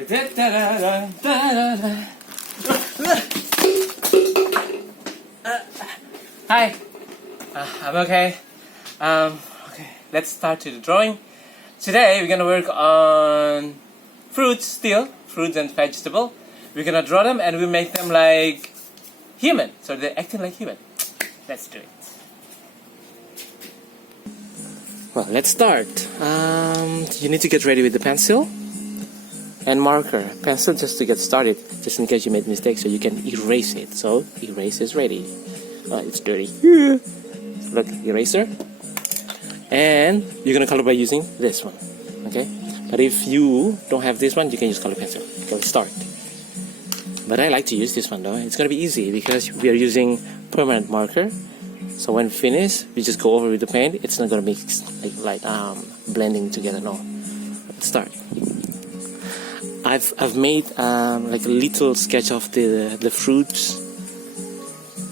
Hi, I'm okay. Okay, let's start to the drawing. Today we're gonna work on fruits and vegetable. We're gonna draw them and we make them like human, so they're acting like human. Let's do it. Well, let's start. You need to get ready with the pencil and marker. Pencil just to get started, just in case you made mistakes, so you can erase it. So erase is ready. Oh, it's dirty. Look, eraser. And you're gonna color by using this one. Okay? But if you don't have this one, you can use color pencil. Okay, let's start. But I like to use this one though. It's gonna be easy because we are using permanent marker. So when finished, we just go over with the paint. It's not gonna mix like blending together. No. Let's start. I've made like a little sketch of the fruits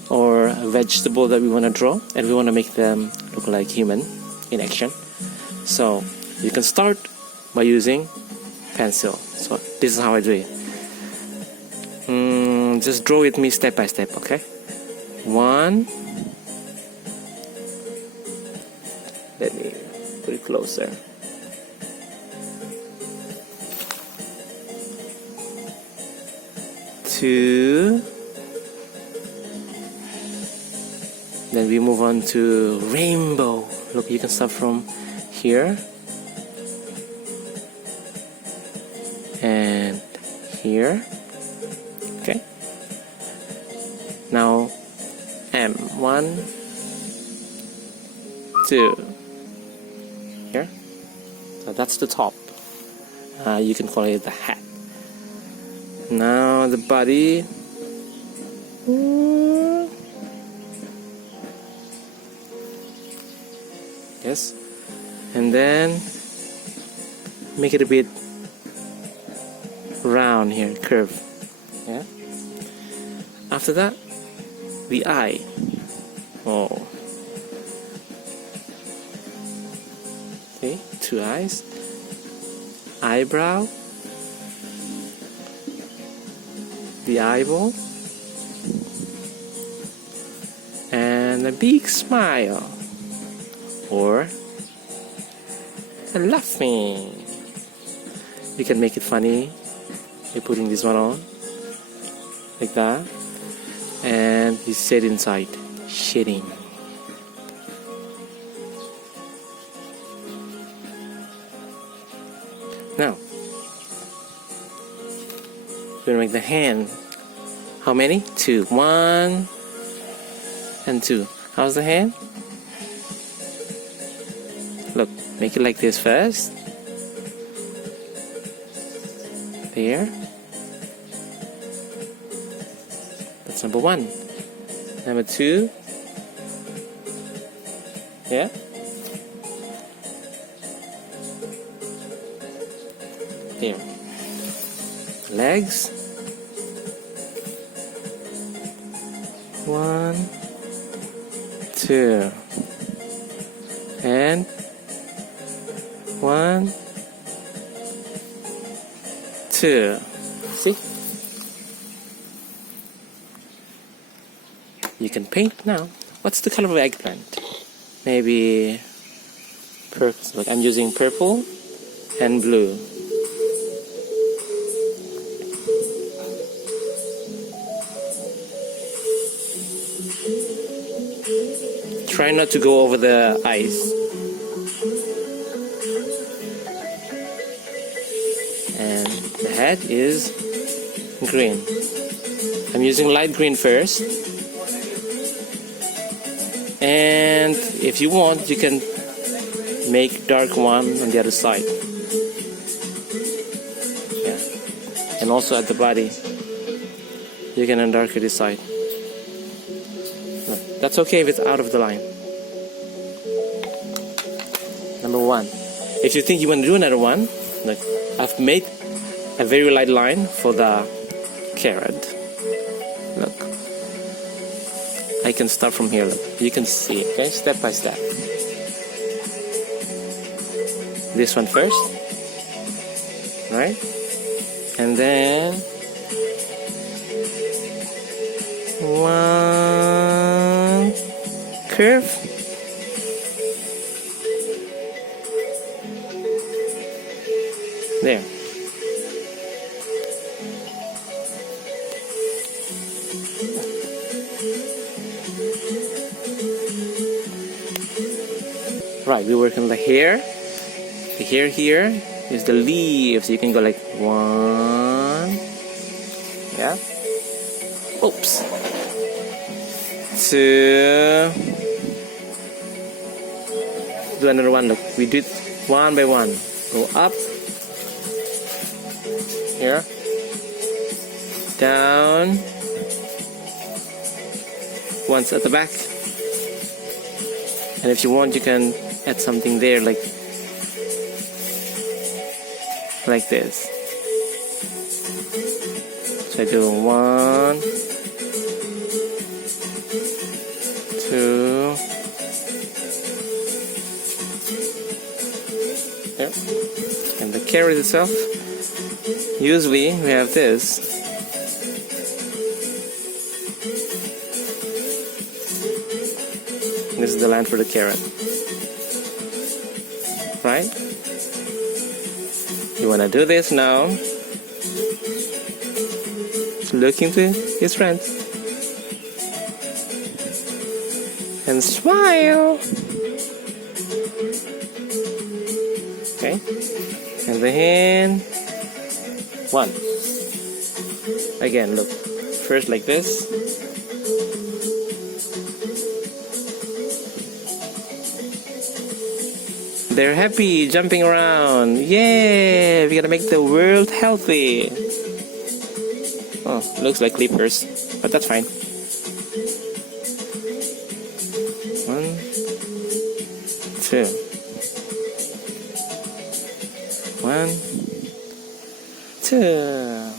or a vegetable that we want to draw, and we want to make them look like human in action. So you can start by using pencil. So this is how I do it. Just draw with me step by step, okay? 1. Let me put it closer. 2. Then we move on to rainbow. Look, you can start from here and here. Okay. Now M. 1, 2. Here. So that's the top. You can call it the hat. Now the body. Yes. And then make it a bit round here, curve. Yeah. After that, the eye. Oh. Okay, 2 eyes. Eyebrow. The eyeball. And a big smile. Or a laughing. You can make it funny by putting this one on. Like that. And you sit inside. Shitting. Now, we're gonna make the hand. How many? 2. 1 and 2. How's the hand? Look, make it like this first. There. That's number 1. Number 2. Yeah. There. Legs. 1, 2. And 1, 2. See? You can paint now. What's the color of eggplant? Maybe purple. Look, I'm using purple and blue. Try not to go over the eyes. And the head is green. I'm using light green first. And if you want, you can make dark one on the other side. Yeah. And also at the body, you can undarken this side. No, that's okay if it's out of the line. Number 1. If you think you want to do another one, look, I've made a very light line for the carrot. Look, I can start from here. Look, you can see, okay, step by step. This one first, right? And then one curve. There. Right, we work on the hair. The hair here is the leaves. So you can go like one. Yeah. Oops. Two. Do another one. Look, we do it one by one. Go up. Here. Down. Once at the back. And if you want, you can add something there like this. So I do 1, 2. There. And the carrot itself, usually we have this. This is the line for the carrot. Right? You want to do this now. Look into his friend. And smile. Okay. And then 1. Again, look. First like this. They're happy, jumping around. Yeah, we gotta make the world healthy. Oh, looks like clippers, but that's fine. 1, 2. 1, 2.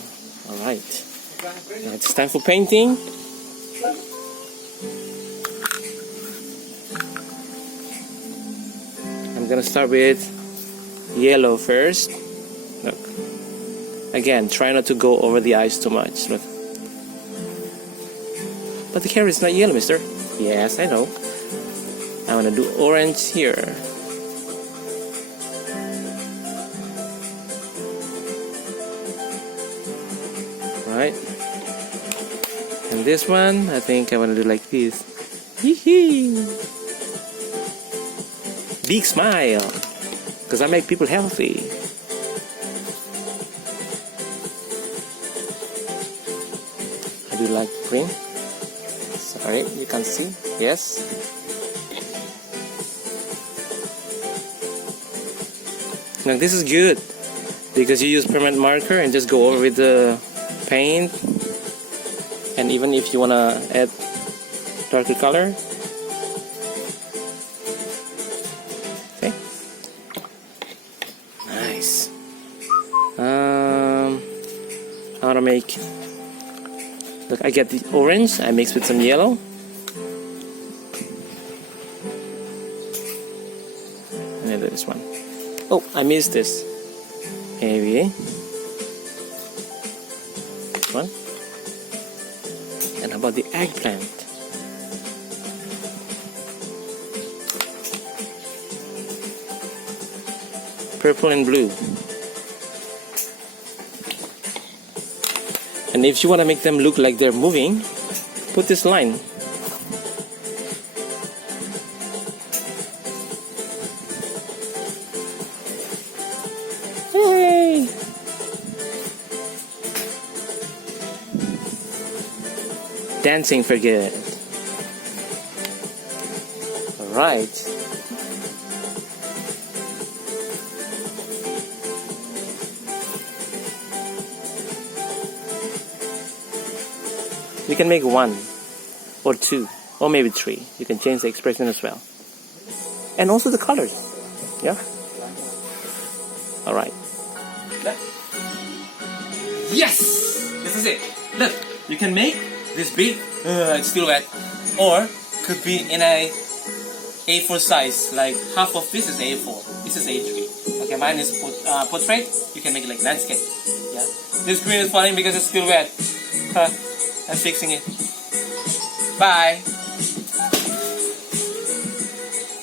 All right. Now it's time for painting. I'm gonna start with yellow first. Look. Again, try not to go over the eyes too much. Look. But the carrot is not yellow, mister. Yes, I know. I wanna do orange here. Right. And this one, I think I wanna do like this. Hee-hee. Big smile, because I make people healthy. I do like green. Sorry, you can see. Yes. Now this is good because you use permanent marker and just go over with the paint. And even if you wanna add darker color. I want to make, look, I get the orange, I mix with some yellow. And then this one. Oh, I missed this. Maybe. This one. And how about the eggplant? Purple and blue. And if you want to make them look like they're moving, put this line. Hey! Dancing for good. Alright. You can make 1 or 2 or maybe 3. You can change the expression as well. And also the colors. Yeah? Alright. Yes! This is it. Look, you can make this big, it's still wet. Or could be in a A4 size. Like half of this is A4. This is A3. Okay, mine is portrait. You can make it like landscape. Yeah. This screen is falling because it's still wet. Huh. I'm fixing it. Bye.